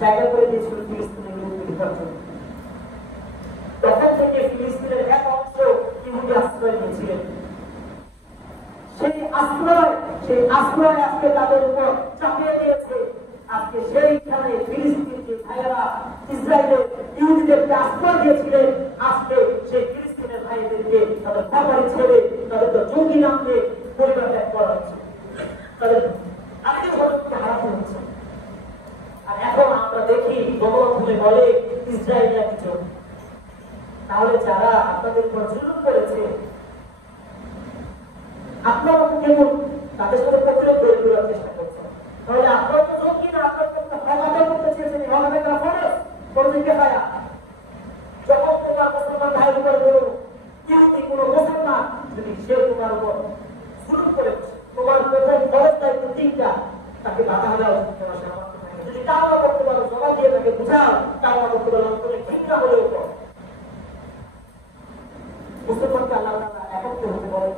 জায়গা করে দিয়েছিল ফিলিস্তিনের বিরুদ্ধে জন্য। তখন থেকে ফিলিস্তিনের এক অংশ ইহুদি আশ্রয় নিয়েছিলেন। সেই আশ্রয় আজকে তাদের উপর চাপিয়ে দিয়েছে। আজকে সেইখানে ফিলিস্তিনের ভাইয়েরা ইসরায়েলের ইহুদিদেরকে আশ্রয় দিয়েছিলেন, আজকে সেই ফিলিস্তিনের ভাইদেরকে তাদের ঘরবাড়ি ছেড়ে তাদেরকে জঙ্গি নাম দিয়ে পরিবার ত্যাগ করা হচ্ছে, তাদের আত্মীয়-স্বজনকে হারানো হচ্ছে। আর এখন আমরা দেখি গণমাধ্যমে বলে ইসরায়েলিয়া কিছু। তাহলে যারা আপনাদের উপর জুলুম করেছে, আপনারা কেবল তাদের সাথে প্রতিরোধ গড়ে তোলার চেষ্টা করছেন। তাহলে আপনারা তো জঙ্গি না, আপনারা তো হক করতে চেয়েছেন, হক আদায় করা ফরজ, কোনদিকে পায়া। যখন তোমার মুসলমান ভাইয়ের উপর বলো, ইহুদি কোনো মুসলমান যদি সে তোমার উপর জুলুম করে, তোমার প্রথম ফরজ দায়িত্ব 3টা, তাকে বাধা দেওয়া উচিত করা সামর্থ্য থাকে। যদি তাওবা করতে পারো, জবাব দিয়ে তাকে বুঝাও, তাওবা করতে পারো, অন্তরে ঘৃণা হলেও করো। মুসলমানকে আল্লাহ তাআলা একত্রে হতে বলেন,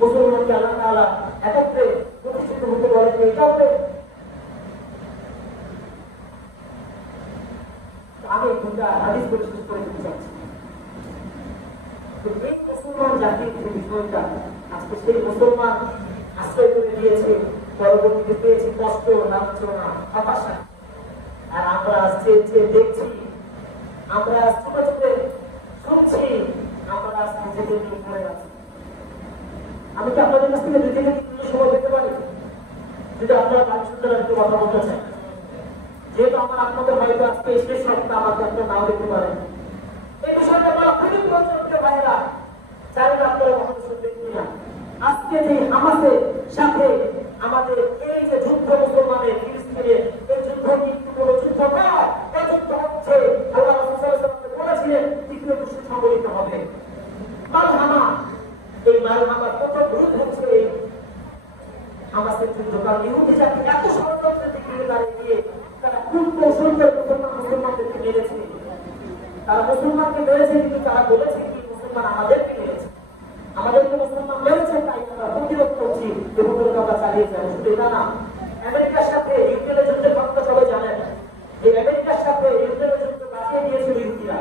মুসলমানকে আল্লাহ তাআলা একত্রে প্রতিষ্ঠিত হতে বলেন, এইটাতে আমি 2টা হাদিস পরিশেষ করে দিতে চাচ্ছি। এই মুসলমান জাতির যে বিষয়টা, আজকে সেই মুসলমান আশ্রয় করে দিয়েছে, পরবর্তীতে পেয়েছে কষ্ট, লাঞ্ছনা, হতাশা। আর আমরা আসছে দেখছি, আমরা ছোট ছোট শুনছি, আমরা নিজেদের নিয়ে পড়ে আছি। আমি কি আপনাদের কাছ থেকে 2 থেকে 3 মিনিট সময় পেতে পারি? যদি আপনারা বাড়ি সুন্দর একটু কথা বলতে চান, যেহেতু আমার আপনাদের হয়তো আজকে শেষ সপ্তাহ, আমাকে আপনারা নাও দেখতে পারেন। এই বিষয়টা আমরা খুবই প্রয়োজনীয় ভাইরা, জানি না আপনারা কখনো শুনবেন কিনা। আজকে যে হামাসের সাথে আমাদের এই যে যুদ্ধ, মুসলমানের ফিলিস্তিনের এই যুদ্ধ কিন্তু কোনো যুদ্ধ নয়, এই যুদ্ধ হচ্ছে আল্লাহ রাসূল সাল্লাল্লাহু আলাইহি ওয়াসাল্লাম বলেছিলেন তৃতীয় বিশ্ব সংগঠিত হবে। মালহামা, এই মালহামার কত ভুল হচ্ছে এই হামাসের যুদ্ধ। কারণ ইহুদি জাতি এত ষড়যন্ত্রের দিকে দাঁড়িয়ে গিয়ে তারা খুব কৌশল করে মুসলমানদেরকে মেরেছে। তারা মুসলমানকে মেরেছে, কিন্তু তারা বলেছে কি মুসলমান আমাদেরকে মেরেছে, আমাদেরকে মুসলমান মেরেছে, তাই আমরা প্রতিরোধ করছি, এবং আমরা চালিয়ে যাবো। শুধু এটা না, আমেরিকার সাথে ইউক্রেনের যুদ্ধের ঘটনা সবাই জানেন। এই আমেরিকার সাথে ইউক্রেনের যুদ্ধ বাঁচিয়ে দিয়েছিল ইহুদিরা।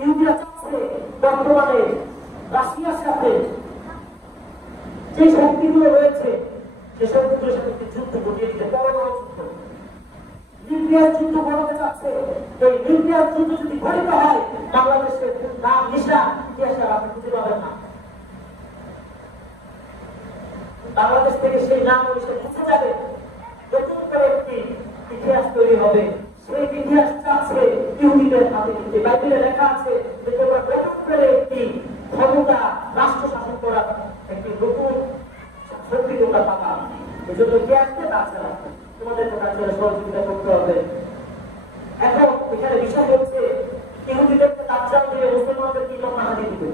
ইহুদিরা চাচ্ছে বর্তমানে রাশিয়ার সাথে যে শক্তিগুলো রয়েছে, সে শক্তিগুলোর সাথে যুদ্ধ ঘটিয়ে দিতে, পরমাণু যুদ্ধ, নিউক্লিয়ার যুদ্ধ ঘটাতে চাচ্ছে। এই নিউক্লিয়ার যুদ্ধ যদি ঘটিত হয়, বাংলাদেশের নাম নিশা ইতিহাসে আপনি খুঁজে পাবেন না। বাংলাদেশ থেকে সেই নাম নিশা মুছে যাবে, নতুন করে একটি ইতিহাস তৈরি হবে। সেই ইতিহাস চাচ্ছে ইহুদিদের হাতে নিতে। বাইবেলে লেখা আছে যে তোমরা নতুন করে একটি ক্ষমতা রাষ্ট্র শাসন করার একটি নতুন শক্তি তোমরা পাবা। এই জন্য কে আসতে পারছে না, তোমাদের কাছে সহযোগিতা করতে হবে। এখন এখানে বিষয় হচ্ছে ইহুদিদেরকে তাজ্জাল দিয়ে মুসলমানদেরকে ইমাম মাহাদি দিবে।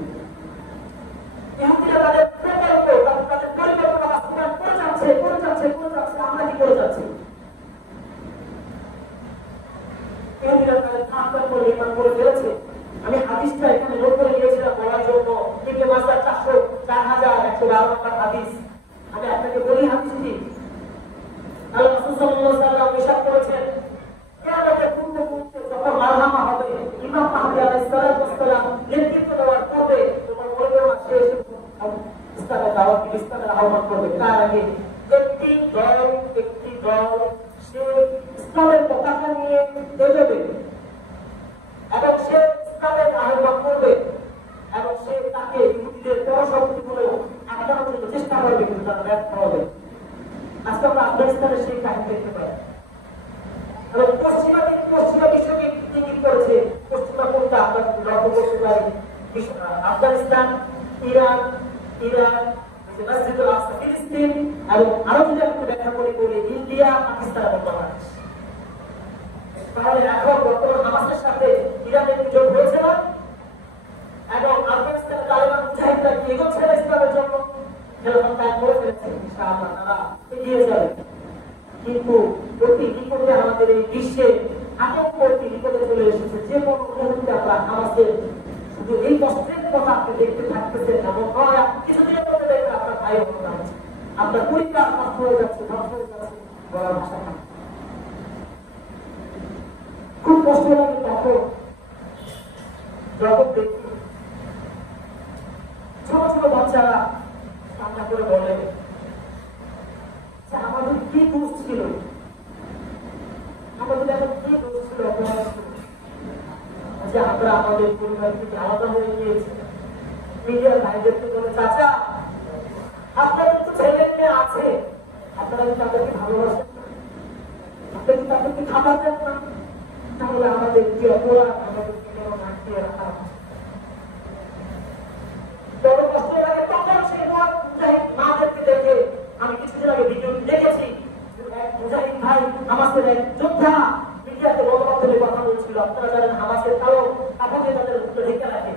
ইহুদিরা তাদের প্রকল্প তাদের পরিকল্পনা বাস্তবায়ন করে যাচ্ছে। আমরা কি করে যাচ্ছি? ইহুদিরা তাদের থাকার পর নির্মাণ করে ফেলেছে। আমি হাদিসটা এখানে নোট করে নিয়েছিলাম বলার জন্য, ইবনে মাজাহ 4112 নম্বর হাদিস। আমি আপনাকে বলি হাদিসটি। আল্লাহ রাসূল সাল্লাল্লাহু আলাইহি ওয়াসাল্লাম ইরশাদ করেছেন, কিয়ামতের পূর্ব মুহূর্তে যখন মারহামা হবে, ইমাম মাহদী আলাইহিস সালাম নেতৃত্ব দেওয়ার পরে তোমার পরিবার শেষ ইসলামের দাওয়াত ইসলামের আহ্বান করবে। তার আগে একটি দল সে ইসলামের পতাকা নিয়ে এগোবে এবং সে ইসলামের আহ্বান করবে এবং সে তাকে ইহুদিদের পরাশক্তি বলে আটকানোর জন্য চেষ্টা করবে, কিন্তু তারা ব্যর্থ হবে। আজকে আমরা আফগানিস্তানের সেই কাহিনী দেখতে পাই এবং পশ্চিমা বিশ্বকে ইঙ্গিত করেছে। পশ্চিমা কোনটা আমরা লক্ষ্য করতে পারি? আফগানিস্তান, ইরান, মসজিদুল আকসা ফিলিস্তিন, এবং আরো যদি আপনি ব্যাখ্যা করি ইন্ডিয়া, পাকিস্তান এবং বাংলাদেশ। তাহলে এখন বর্তমান হামাসের সাথে ইরানের যোগ হয়েছে না, এবং আফগানিস্তানের তালেবান মুজাহিদরা কি এগোচ্ছে না ইসলামের জন্য? খেলাফত কায়েম করে ফেলেছে, ইনশাআল্লাহ তারা এগিয়ে যাবে। কিন্তু অতি নিকটে আমাদের এই বিশ্বে আতঙ্ক অতি নিকটে চলে এসেছে। যে কোনো মুহূর্তে আমরা হামাসের শুধু এই কষ্টের কথা আপনি দেখতে থাকতেছেন, এমন নয় কিছুদিনের মধ্যে দেখবেন আপনার ভাই হত্যা হচ্ছে, আপনার পরিবার নষ্ট হয়ে যাচ্ছে, বলার ভাষা না। খুব কষ্ট লাগে তখন যখন দেখি ছোট ছোট বাচ্চারা কান্না করে বলে যে আমাদের কি দোষ ছিল, আমাদের এখন কি দোষ ছিল যে আমরা আমাদের পরিবার থেকে আলাদা হয়ে গিয়েছি। মিডিয়ার ভাইদেরকে বলে, চাচা আপনাদের তো ছেলে মেয়ে আছে, আপনারা কি তাদেরকে ভালোবাসেন? আপনারা কি তাদেরকে খাবার দেন না? তাহলে আমাদের কি অপরাধ, আমাদের কি মাটিয়ে রাখা? বড় কষ্ট লাগে তখন সেই মাদেরকে দেখে। আমি কিছুদিন আগে ভিডিও দেখেছি, এক মুজাহিদ ভাই হামাসের এক যোদ্ধা মিডিয়াতে গণমাধ্যমে কথা বলছিল। আপনারা জানেন হামাসের কালো কাপড়ে তাদের মুখে ঢেকে রাখে,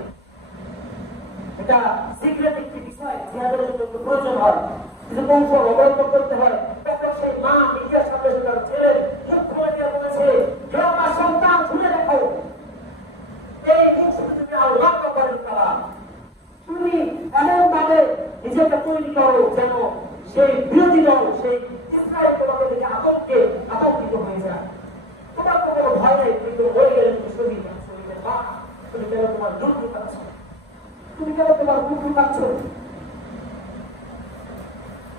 এটা সিক্রেট একটি বিষয়, জিহাদের জন্য প্রয়োজন হয়, কিছু কৌশল অবলম্বন করতে হয়। তখন সেই মা মিডিয়ার সামনে তার ছেলের মুখ খুলে দিয়ে বলেছে, হে আমার সন্তান শুনে দেখো, এই মুখ শুধু তুমি আল্লাহ করেন তারা, তুমি এমন ভাবে নিজেকে তৈরি করো যেন সেই বিরোধী দল, সেই ইসরায়েল তোমাকে দেখে আতঙ্কিত হয়ে যায়। তোমার তো কোনো ভয় নেই, কিন্তু হয়ে গেলে তুমি শরীর মা, তুমি কেন তোমার দুঃখ লুকাচ্ছ, তুমি কেন তোমার মুখ লুকাচ্ছ?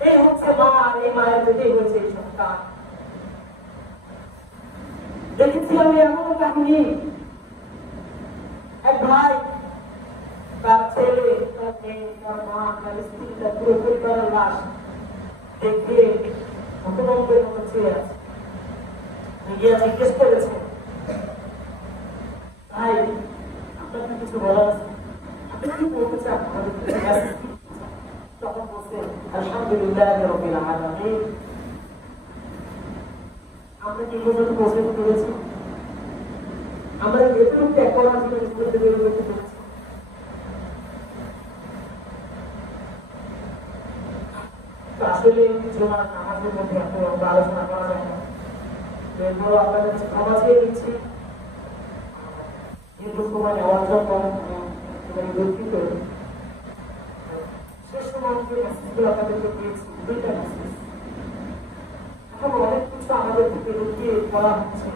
এই হচ্ছে মা, এই মায়ের থেকেই হয়েছে এই সন্তান। দেখেছি আমি এমন কাহিনী, এক ভাই তার ছেলে, তার মেয়ে, তার মা, তার স্ত্রী, তার পুরো পরিবারের লাশ দেখে হতভম্বের মতো চেয়ে আছে। গিয়ে জিজ্ঞেস করেছে, ভাই আপনার কিছু বলার আছে, আপনি কি বলতে চান? তখন বলছে, আলহামদুলিল্লাহ রাব্বিল আলামিন। আমরা কি পর্যন্ত পৌঁছতে পেরেছি? আমরা যেটুকু ত্যাগ করার জন্য করতে পেরেছি। আসলে কিছু আমাদের মধ্যে আমরা আলোচনা করা যায় না, এরপর আপনাদের কাছে ক্ষমা চেয়ে দিচ্ছি। যেহেতু সময় নেওয়ার জন্য দুঃখিত। শেষ সময় মেসেজগুলো আপনাদেরকে দিয়েছি, দুইটা মেসেজ। এখন অনেক কিছু আমাদের থেকে লুকিয়ে করা হচ্ছে,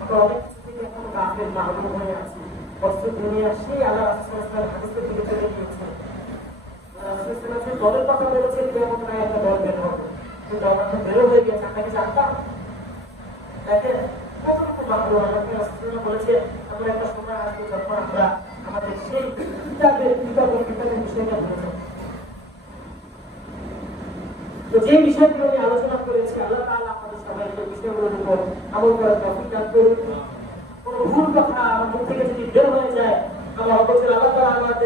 আমরা অনেক কিছু থেকে এখন গাফেল মাহরুম হয়ে আছি। বস্তু দুনিয়া সেই আল্লাহ রাসূলের হাদিসের দিকে চলে গিয়েছে। দলের কথা বলেছে, কেমন নাই একটা দল বের হবে, কিন্তু আমরা তো বেরো হয়ে গেছে, আমরা কি জানতাম? দেখেন কতটুকু মাহরুম আমাকে রাসূল বলেছে, আমরা একটা সময় আসবে যখন আমরা আমাদের সেই কিতাবের বিষয়টা ভুলে যাব। তো যে বিষয়গুলো নিয়ে আলোচনা করেছি, আল্লাহ তাআলা আমাদের সবাইকে বিষয়গুলোর উপর আমল করার তৌফিক দান করুন। কোনো ভুল কথা আমার মুখ থেকে যদি বের হয়ে যায়, আমরা অবশ্যই আল্লাহ তাআলা আমাদের